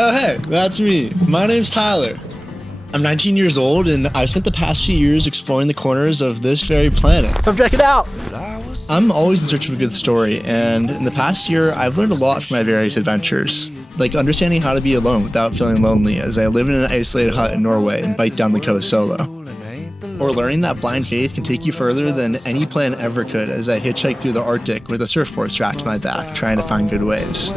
Oh hey, that's me. My name's Tyler. I'm 19 years old and I've spent the past few years exploring the corners of this very planet. Come check it out! I'm always in search of a good story, and in the past year, I've learned a lot from my various adventures. Like understanding how to be alone without feeling lonely as I live in an isolated hut in Norway and bike down the coast solo. Or learning that blind faith can take you further than any plan ever could as I hitchhike through the Arctic with a surfboard strapped to my back, trying to find good waves.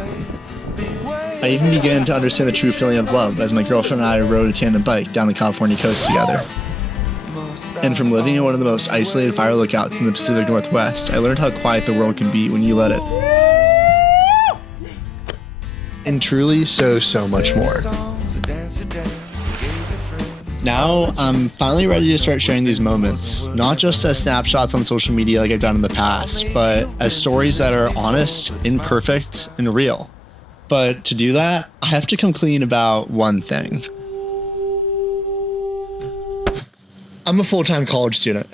I even began to understand the true feeling of love as my girlfriend and I rode a tandem bike down the California coast together. And from living in one of the most isolated fire lookouts in the Pacific Northwest, I learned how quiet the world can be when you let it. And truly so much more. Now, I'm finally ready to start sharing these moments, not just as snapshots on social media like I've done in the past, but as stories that are honest, imperfect, and real. But to do that, I have to come clean about one thing. I'm a full-time college student.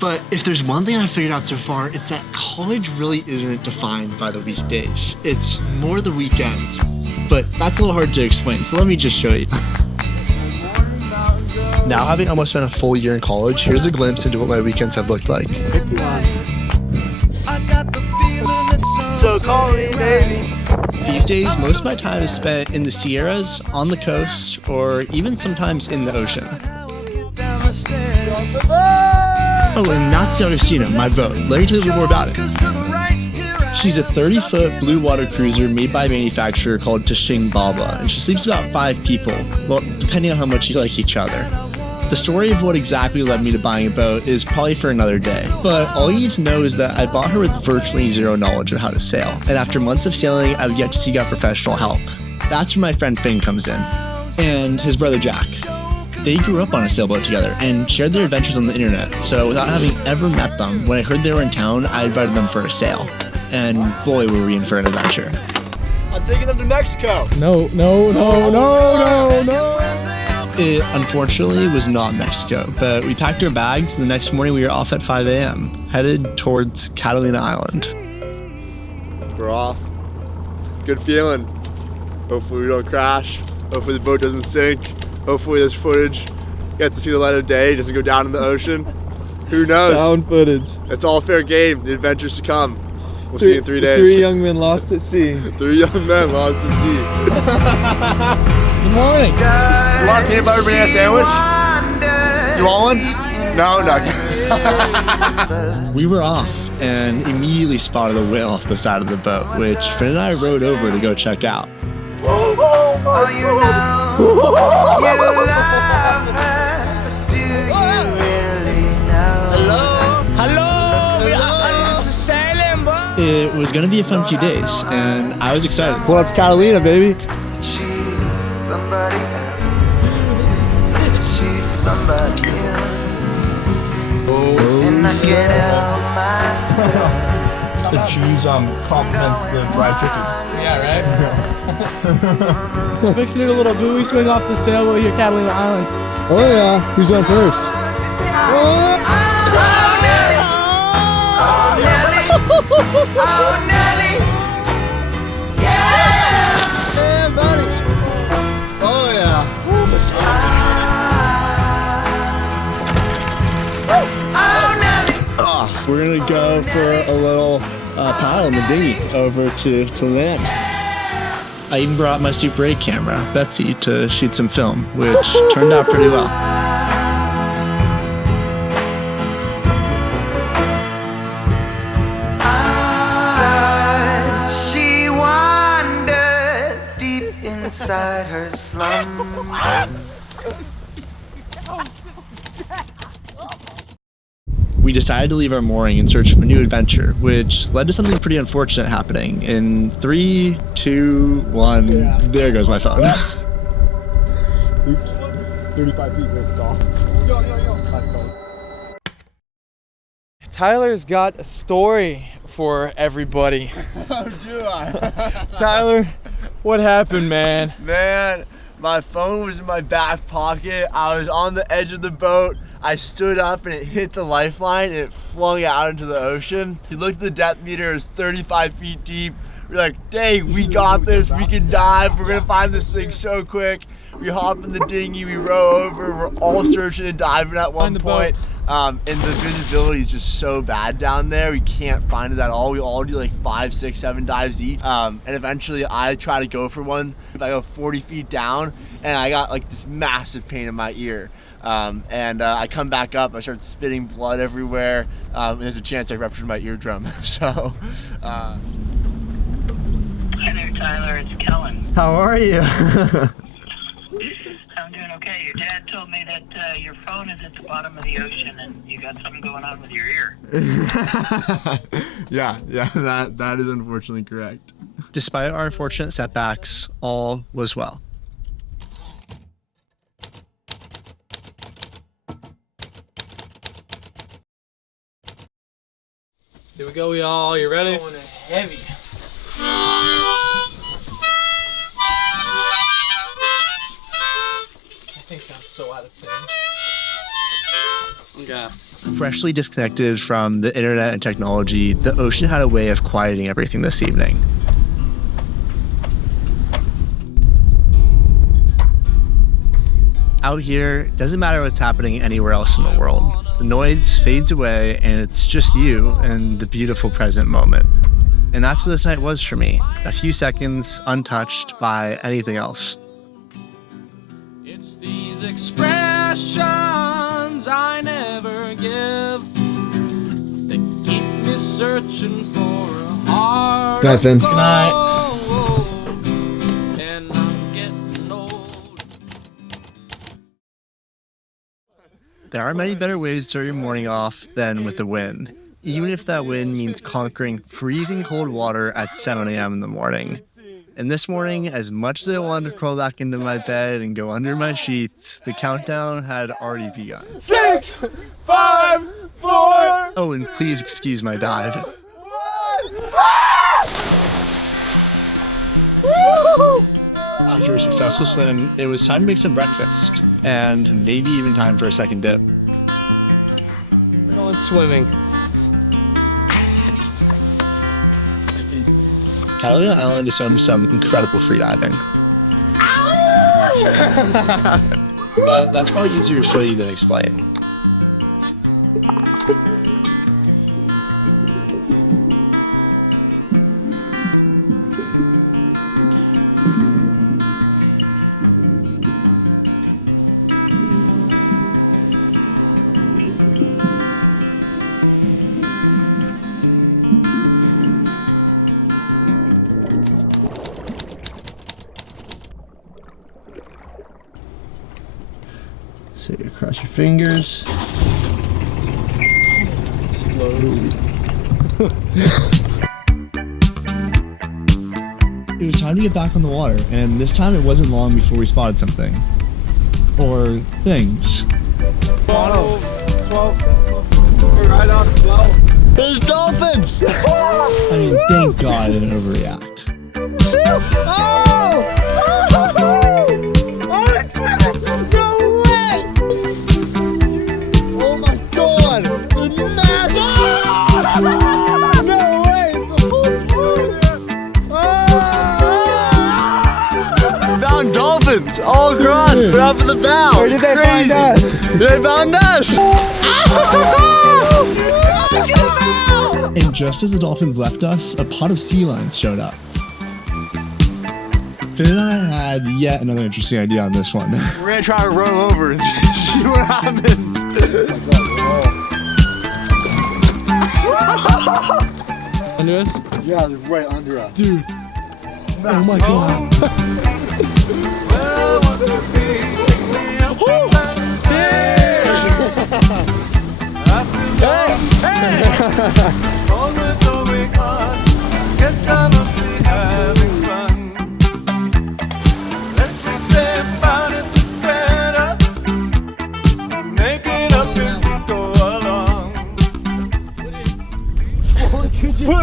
But if there's one thing I've figured out so far, it's that college really isn't defined by the weekdays. It's more the weekends. But that's a little hard to explain, so let me just show you. Now having almost spent a full year in college, here's a glimpse into what my weekends have looked like. So call me, baby. These days, most of my time is spent in the Sierras, on the coast, or even sometimes in the ocean. Oh, and that's the Augustina, my boat. Let me tell you a little more about it. She's a 30-foot blue water cruiser made by a manufacturer called Tashing Baba, and she sleeps about 5 people, well, depending on how much you like each other. The story of what exactly led me to buying a boat is probably for another day, but all you need to know is that I bought her with virtually zero knowledge of how to sail, and after months of sailing, I've yet to seek out professional help. That's where my friend Finn comes in, and his brother Jack. They grew up on a sailboat together and shared their adventures on the internet, so without having ever met them, when I heard they were in town, I invited them for a sail. And boy, were we in for an adventure. I'm taking them to Mexico! No. It unfortunately was not Mexico, but we packed our bags and the next morning we were off at 5 a.m., headed towards Catalina Island. We're off. Good feeling. Hopefully we don't crash. Hopefully the boat doesn't sink. Hopefully this footage gets to see the light of day, doesn't go down in the ocean. Who knows? Found footage. It's all fair game. The adventures to come. We'll see you in 3 days. 3 young men lost at sea. 3 young men lost at sea. Good morning. You want a peanut butter banana sandwich? You want one? No. We were off and immediately spotted a whale off the side of the boat, which Finn and I rode over to go check out. It was going to be a fun few days, and I was excited. Pull up to Catalina, baby. The cheese complements the fried chicken. Yeah, right? Fixing it a little buoy swing off the sailboat here, Catalina Island. Oh yeah, who's going first? Oh, Nelly! Yeah! Yeah, buddy! Oh yeah! We're gonna go for a little paddle in the dinghy over to land. I even brought my Super 8 camera, Betsy, to shoot some film, which turned out pretty well. She wandered deep inside her slumber. We decided to leave our mooring in search of a new adventure, which led to something pretty unfortunate happening. In 3, 2, 1, there goes my phone. Oops. 35 feet, it's off. Tyler's got a story for everybody. Oh, do I? Tyler, what happened, man? Man, my phone was in my back pocket. I was on the edge of the boat. I stood up and it hit the lifeline and it flung out into the ocean. You look at the depth meter, it was 35 feet deep, We're like, dang, we got this. We can dive. We're gonna find this thing so quick. We hop in the dinghy. We row over. We're all searching and diving at one point. And the visibility is just so bad down there. We can't find it at all. We all do like 5, 6, 7 dives each. And eventually I try to go for one. I go 40 feet down and I got like this massive pain in my ear. I come back up, I start spitting blood everywhere. And there's a chance I ruptured my eardrum. So, Hi there, Tyler. It's Kellen. how are you? I'm doing okay. Your dad told me that your phone is at the bottom of the ocean and you got something going on with your ear. yeah, that is unfortunately correct. Despite our unfortunate setbacks, all was well. Here we go, y'all. You ready? Going heavy. That thing sounds so out of tune. Okay. Freshly disconnected from the internet and technology, the ocean had a way of quieting everything this evening. Out here, it doesn't matter what's happening anywhere else in the world. The noise fades away and it's just you and the beautiful present moment. And that's what this night was for me. A few seconds untouched by anything else. It's these expressions I never give that keep me searching for a heart. Good night, Finn. Good night. And I'm getting old. There are many better ways to start your morning off than with a win, even if that win means conquering freezing cold water at 7 a.m. in the morning. And this morning, as much as I wanted to crawl back into my bed and go under my sheets, the countdown had already begun. 6, 5, 4. Oh, and please excuse my dive. After a successful swim, it was time to make some breakfast, and maybe even time for a second dip. We're going swimming. Catalina Island is home to some incredible freediving. But that's probably easier to show you than explain. So you cross your fingers. Explodes. It was time to get back on the water, and this time it wasn't long before we spotted something. Or things. 12. We're right on 12. There's dolphins! I mean, thank God I didn't overreact. Found dolphins all across. We're up in the bow. Where did they find us? They found us. And just as the dolphins left us, a pod of sea lions showed up. Finn and I had yet another interesting idea on this one. We're gonna try to row over and see what happens. Under us? Yeah, they're right under us. Dude. Oh my God.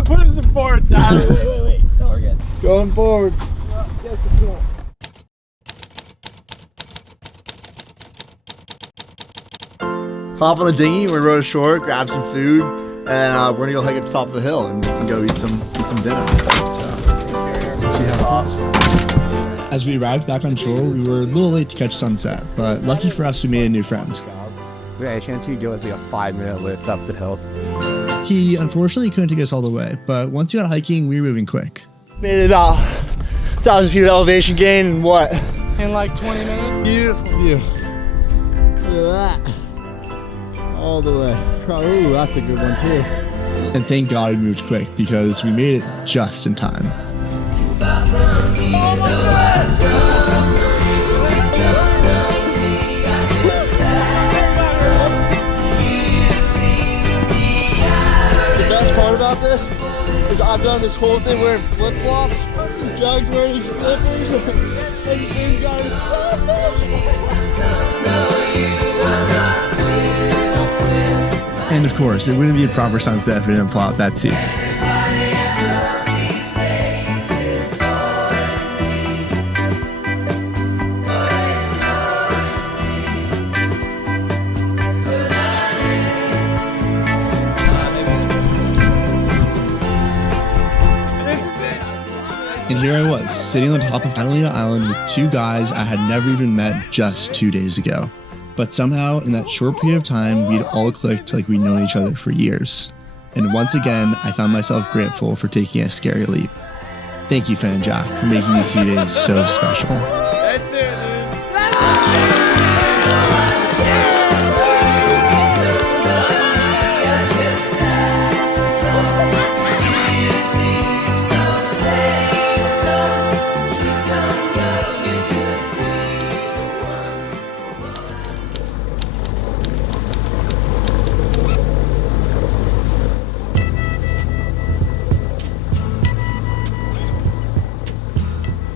Put us in forward, Tyler. Wait. No, we're good. Going forward. Hop on the dinghy, we're gonna row ashore, grab some food, and we're gonna go hike up the top of the hill and go eat some dinner. So. awesome. As we arrived back on shore, we were a little late to catch sunset, but lucky for us, we made a new friend. We had a chance to give us like a 5-minute lift up the hill. He unfortunately couldn't take us all the way, but once we got hiking, we were moving quick. Made it about 1,000 feet of elevation gain in what? In like 20 minutes? Beautiful view. Look at that. All the way. Ooh, that's a good one too. And thank God we moved quick because we made it just in time. The best part about this is I've done this whole thing wearing flip-flops, Doug's wearing slippers, and these guys. And of course, it wouldn't be a proper sunset if we didn't pull out that seat. And here I was, sitting on top of Catalina Island with two guys I had never even met just 2 days ago. But somehow, in that short period of time, we'd all clicked like we'd known each other for years. And once again, I found myself grateful for taking a scary leap. Thank you, Finn and Jack, for making these few days so special. That's it, dude.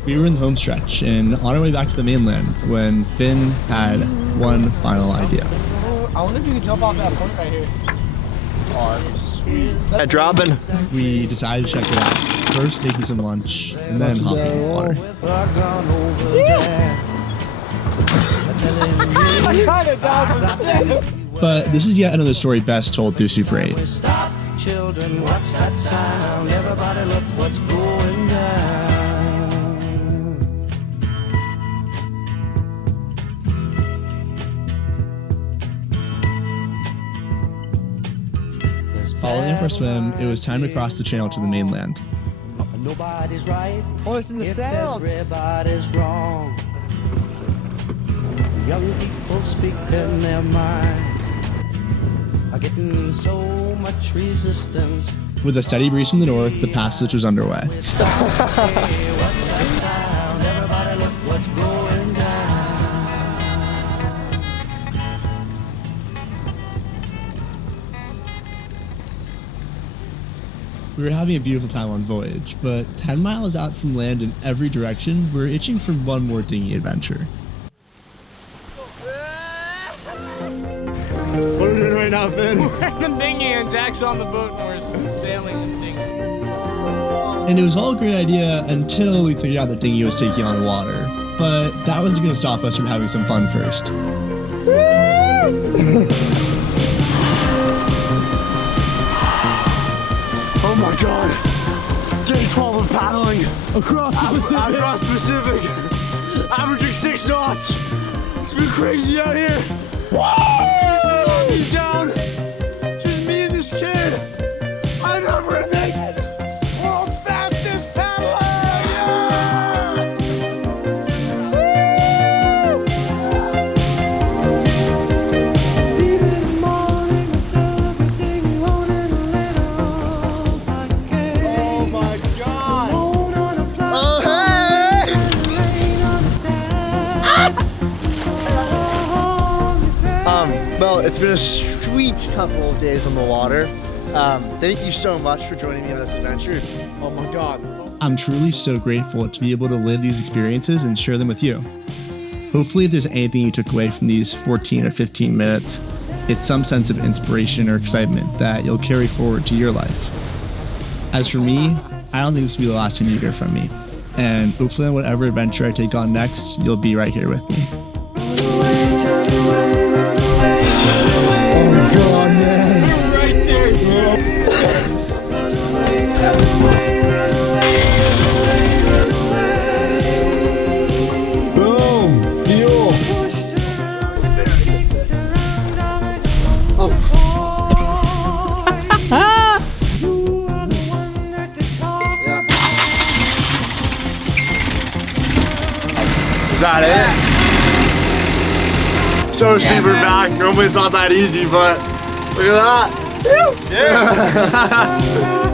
We were in the home stretch and on our way back to the mainland when Finn had one final idea. I wonder if you can jump off that point right here. Dropping. We decided to check it out. First making some lunch and then hopping in the water. I kind of down. But this is yet another story best told through Super 8. Stop, children, watch that sound. Everybody look what's going down. Following up our swim, it was time to cross the channel to the mainland. Nobody's right. Oh, it's in the sounds. Everybody's wrong. Young people speaking their mind are getting so much resistance. With a steady breeze from the north, the passage was underway. Hey, what's that sound? Everybody look what's going down. We were having a beautiful time on Voyage, but 10 miles out from land in every direction, we were itching for one more dinghy adventure. What are we doing right now, Finn? We're in the dinghy and Jack's on the boat and we're sailing the dinghy. And it was all a great idea until we figured out the dinghy was taking on water. But that wasn't going to stop us from having some fun first. Oh my god! Day 12 of paddling across the Pacific, averaging 6 knots. It's been crazy out here. Whoa! He's down. Just me and this kid. I'm never gonna make it. World's fastest paddler. Yeah! Oh my god! Oh hey! Well, it's been a sweet couple of days on the water. Thank you so much for joining me on this adventure. Oh my god. I'm truly so grateful to be able to live these experiences and share them with you. Hopefully, if there's anything you took away from these 14 or 15 minutes, it's some sense of inspiration or excitement that you'll carry forward to your life. As for me, I don't think this will be the last time you hear from me. And hopefully on whatever adventure I take on next, you'll be right here with me. Right there, bro. got it. So steep we're back. Normally it's not that easy, but look at that. Yeah.